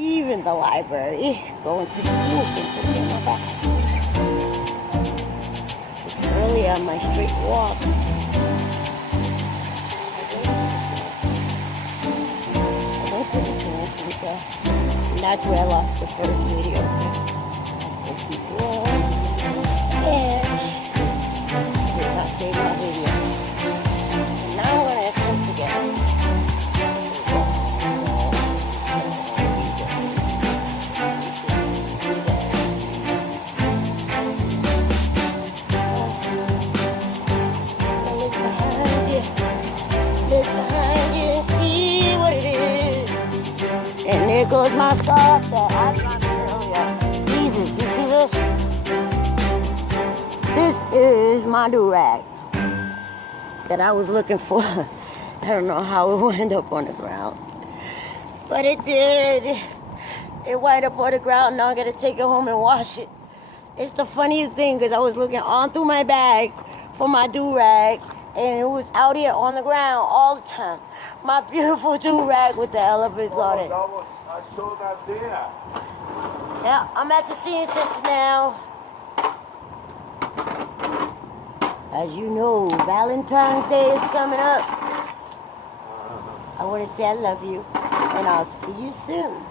Even the library, going to the school center to get my bag. It's early on my straight walk. I went to the school center, and that's where I lost the first video. And did not save my video. And now when I attempt again. Look behind you and see what it is. And there goes my scarf that I dropped earlier. Jesus, you see this? This is my do-rag that I was looking for. I don't know how it wound up on the ground, but it did. It wound up on the ground. Now I gotta take it home and wash it. It's the funniest thing because I was looking all through my bag for my do-rag, and it was out here on the ground all the time. My beautiful do-rag with the elephants on it. I saw that there. Yeah, I'm at the senior center now. As you know, Valentine's Day is coming up. I want to say I love you, and I'll see you soon.